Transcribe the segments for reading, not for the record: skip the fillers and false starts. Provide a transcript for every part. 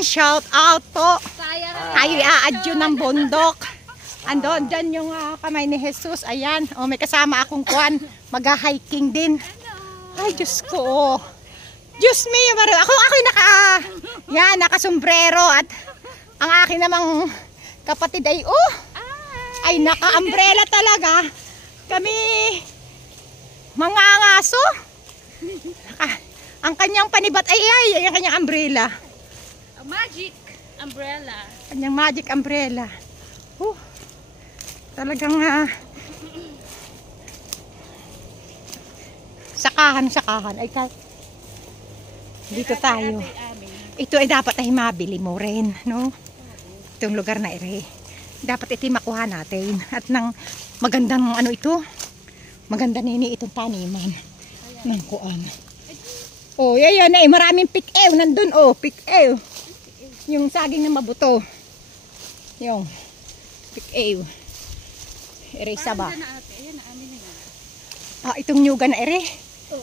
Shout out po. Tayo i-a-adyo ng bundok. Andon, dyan yung kamay ni Jesus. Ayan, may kasama akong kuwan. Mag-hiking din. Ay, Diyos ko. Diyos me, ako'y nakasombrero at ang akin namang kapatid ay naka-umbrella talaga. Kami mga ngaso. Ang kanyang panibat ay ang kanyang umbrella. Magic umbrella. Kanyang magic umbrella. Talagang sakahan ay dito tayo. Ito ay dapat ay mabili mo rin, no? Itong lugar na ere. Dapat ito makuha natin. At ng magandang ito. Maganda nini itong taniman ng kuan. Yan ay maraming pik-ew nandun pik-ew. Yung saging na mabuto. Yung pik-ew. Ere isa ba? Itong nyuga na ere. Yung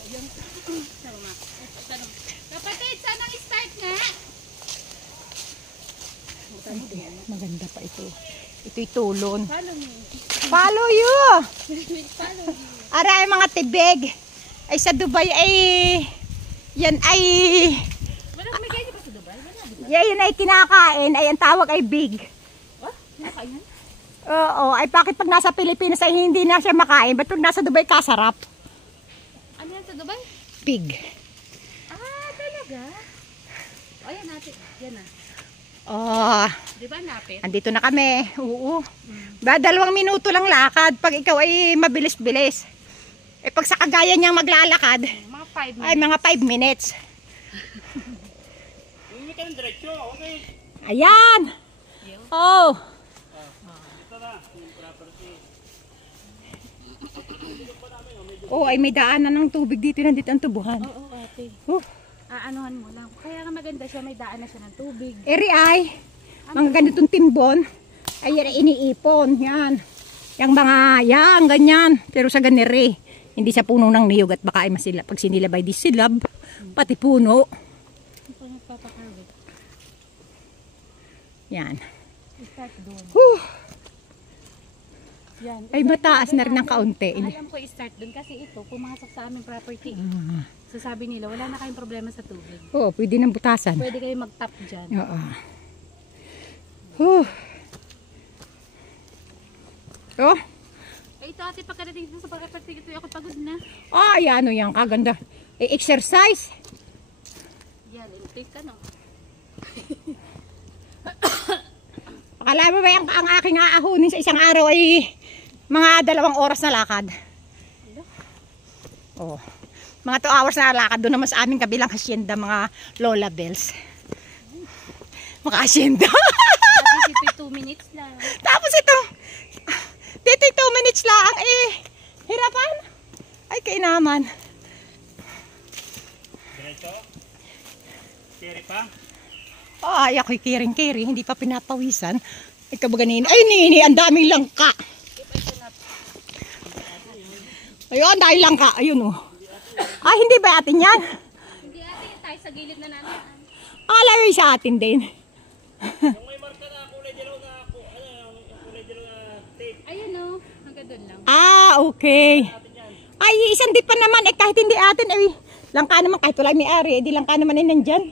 kapatid, saan ang start nga? Maganda pa ito. Ito'y tulon. Follow me. Follow you! Follow you. Aray mga tibig. Ay sa Dubai ay yan ay May ganyan ba sa Dubai? yan ay kinakain. Ay ang tawag ay big. Nakain? Oo. Ay bakit pag nasa Pilipinas ay hindi na siya makain? Ba't pag nasa Dubai kasarap? Ano yan sa Dubai? Pig. Talaga? Ayan natin. Yan na. Diba napit? Andito na kami. Oo. 2 minuto lang lakad. Pag ikaw ay mabilis-bilis. Pag sa kagaya niyang maglalakad, Mga 5 minutes. ay mga 5 minutes. Hindi ka ng diretsyo, okay? Ayan. Ay may daanan ng tubig dito. Nandito ang tubuhan. Oo, ate. Aanuhan mo lang. Kaya nga maganda siya. May daan na siya ng tubig. Eri ay, mga ganitong timbon, ay iniipon. Yan. Yang mga, ganyan. Pero sa ganere, hindi sa puno ng niyog at baka ay masilab. Pag sinilab ay di silab, pati puno. Yan. Start doon. Yan. Ay mataas na rin ng kaunti. Alam ko i-start doon kasi ito, pumasok sa aming property. So sabi nila, wala na kayong problema sa tubig. Pwede nang butasan. Pwede kayo mag-tap dyan. Ito ate, pagkadating dito sa property, ito ako pagod na. Yan kaganda. Exercise. Yan, take ka no. Akala mo ba ang aking aahunin sa isang araw ay mga 2 oras na lakad? Mga 2 hours na lakad doon naman sa aming kabilang hacienda, mga Lola Bells. Mga hacienda. Tapos ito 2 minutes lang. Tapos ito, dito 2 minutes lang. Hirapan. Ay, kainaman. Diretso? Kiri pa? Ako'y kiring-kiri, hindi pa pinapawisan. Ay, kabaganin. Ay, nini, ang daming langka. Ayun, dahil langka. Ayun, hindi ba atin yan? Hindi ate, tayo sa gilid na natin. Alay sa atin din. Yung may marka na kulay dilaw na kulay dilaw na tape. Ayun o, hanggang doon lang. Okay. Ay, isang di pa naman. Kahit hindi atin, langka naman. Kahit wala may ari, di langka naman ay nandyan.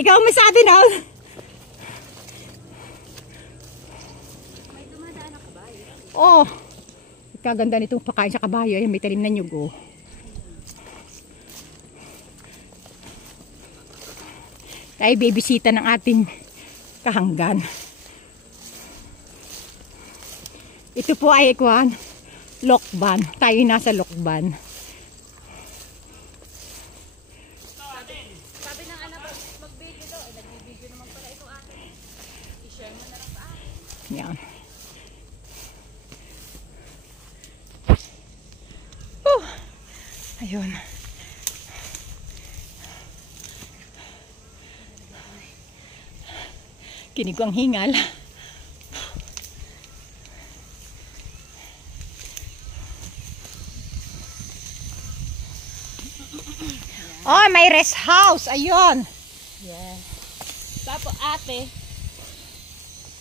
Ikaw may sabi na. May dumadaan na kabayo. Kaganda nitong pakain sa kabayo. Ayan, may talim na nyug. Tayo bibisita ng ating kahanggan. Ito po ay Lokban. Tayo nasa Lokban. Sabi ng anak ko, mag-video daw. Nag-video naman pala ito ate. I-share mo na lang sa akin. Yan. Ayun. Kinig ko ang hingal. may rest house. Ayun. Yes. Tapos ate,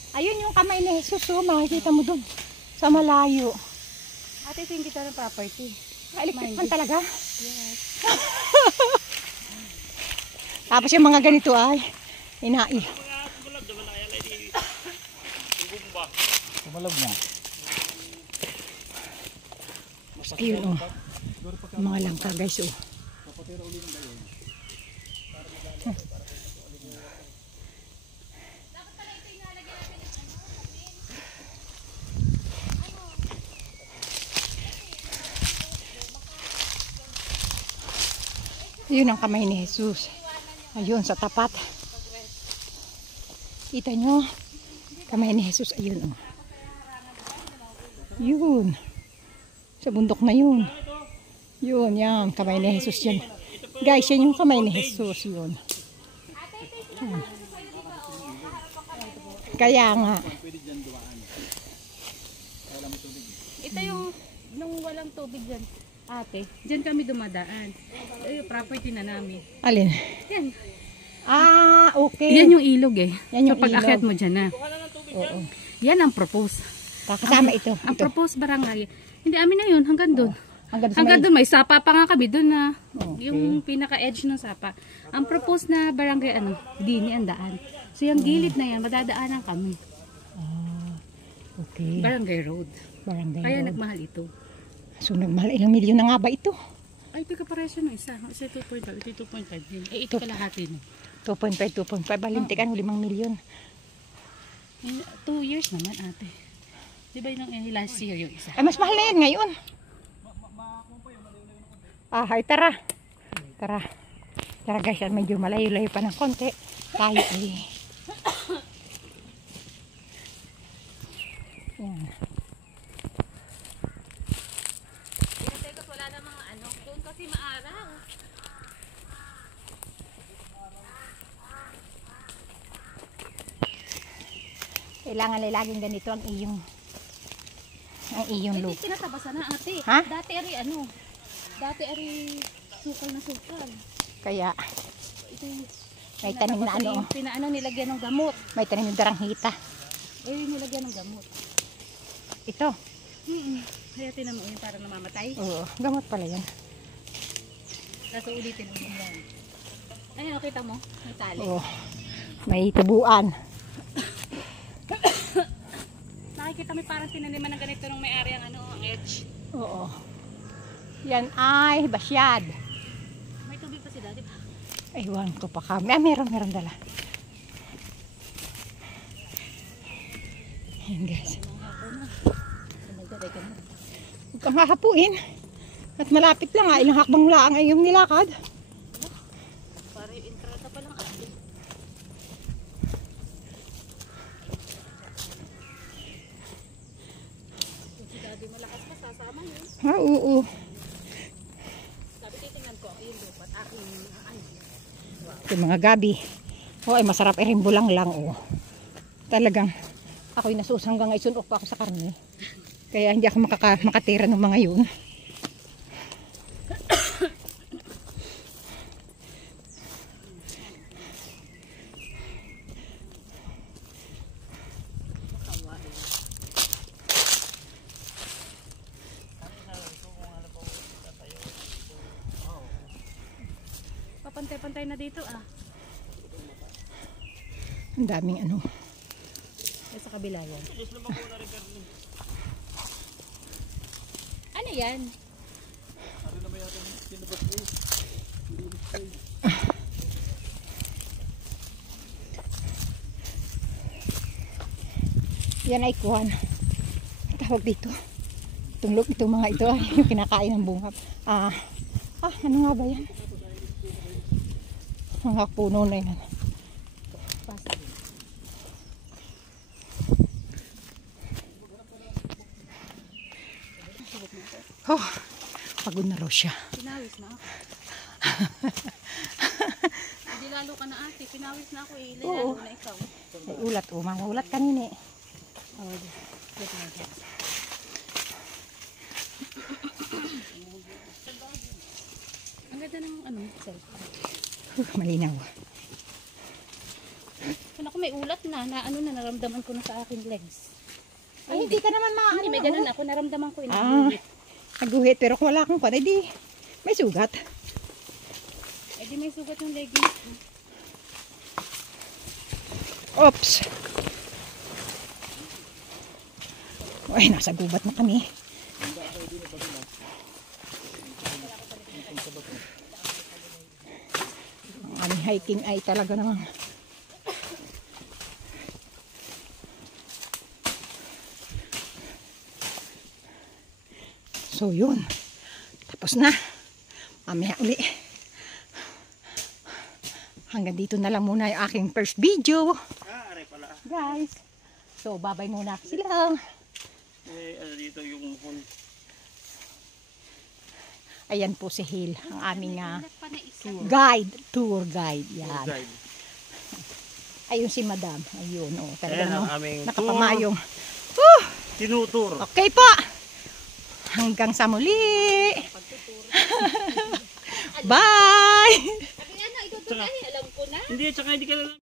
Ayun yung kamay ni Jesus. Oh, makikita mo dun. Sa malayo. ate ito yung kita ng property. Electric fan talaga. Yes. Tapos yung mga ganito ay inai. Kumalab niya. Ayun oh. Mga langka guys oh. Yun ang kamay ni Jesus. Ayun sa tapat. Kita nyo. Kamay ni Jesus. Ayun oh. Yun. Sa bundok na yun. Yun, yan. Kamay ni Jesus yan. Guys, yan yung kamay ni Jesus. Yun. Hmm. Kaya nga. Ito yung nung walang tubig dyan. Ate, dyan kami dumadaan. Yung property na namin. Alin? Yan. Ah, okay. Yan yung ilog eh. Yan yung so pag ilog. akyat mo dyan na. Oo. Yan ang propose. Kasama ito. Ang Ito. propose barangay. Hindi amin na yun hanggang doon. Hanggang sa Hanggang may... doon may sapa pa nga kami doon na Okay. yung pinaka-edge ng sapa. Ang propose na barangay dini ang daan. So yung gilid na yan madadaanan kami. Ah, okay. Barangay road. Barangay Kaya road. nagmahal ito. So nagmahal, ilang milyon na nga ba ito? Ay, pagka-presyo ng isa. Isa 2.5, ito 2.5 din. Eh, ito kalahati no. 2.5, 2.5. Balintikan, 5 milyon. 2 years naman ate. Di ba yung last year yung isa? Ay, mas mahal na yan ngayon. Ah, ay, tara. Tara. Tara guys, yan, medyo malayo-layo pa ng konti. Tayo ay. Yan. Teka, wala na mga ano. Doon kasi maaraw. Kailangan ay laging ganito ang iyong Hindi look. tinatabasan na ate. Ha? Dati ari ano? Dati ari sukal na sukal. Kaya Ito yung may tanim na ano, pinaano nilagyan ng gamot. may tanim ng daranghita. Eh, nilagyan ng gamot. Ito. Kaya tinamo yun para namamatay. Oo, gamot pala yan. Tapos ulitin mo yan. Ayun, nakita mo? May tali. Oo. May tubuan. Nakikita mo parang tinaniman ng ganito nung may area ang ano, ang edge. Oo. Yan ay basyad. May tubig pa sila, di ba? Ewan ko pa kami. Ah, meron dala. Ayan guys. Huwag kang hahapuin. At malapit lang ilang hakbang lang ay yung nilakad. Para yung entrada pa lang ate. Kung si daddy malakas pa, sasama yun. Ha, oo. Sabi titingnan ko, ayun lupat, aking ay. Yung mga gabi. Oh, ay masarap rin bulang lang. Oh. Talagang ako'y nasusang hanggang ngayon. Sunok pa ako sa karne. Kaya hindi ako makatira ng mga yun. Papantay-pantay na dito ah. Ang daming ano. Ay, sa kabila yan. Ano yan? Yan ay kuhan. Tawag dito. Itong mga ito ay yung kinakain ng bungab. Ano nga ba yan? Mga puno na yan. Oh, pagod na raw siya. Pinawis na ako. Hindi lalo ka na ate. Pinawis na ako eh. Lalo na ikaw. May ulat, maulat kanina eh. Oh, get my gas. Ano Ang ganda ng ano, cellphone. Malinaw. Kung ako may ulat na naramdaman ko na sa aking legs. Ay, hindi ka naman Hindi, may ganun ako, naramdaman ko. Naguhit, pero kung wala akong kwan, di may sugat. Eh di may sugat yung leggings ko. Oops! Ay, nasa gubat na kami. Ang aming hiking ay talaga namang so yun. Tapos na. Mamaya uli. Hanggang dito na lang muna yung aking first video. Aray pala. Guys. So, babay muna sila. Dito yung hon. Ayan po si Hil, ang aming Ulat pa na isa. tour guide. Yan. Guide. Ayun si Madam. Ayun, oh, talaga Ayan ang namang aming nakapamayong. Tinutur. Okay po. Hanggang sa muli. Bye! Sabi nga na, ito alam ko na. Hindi, tsaka hindi ka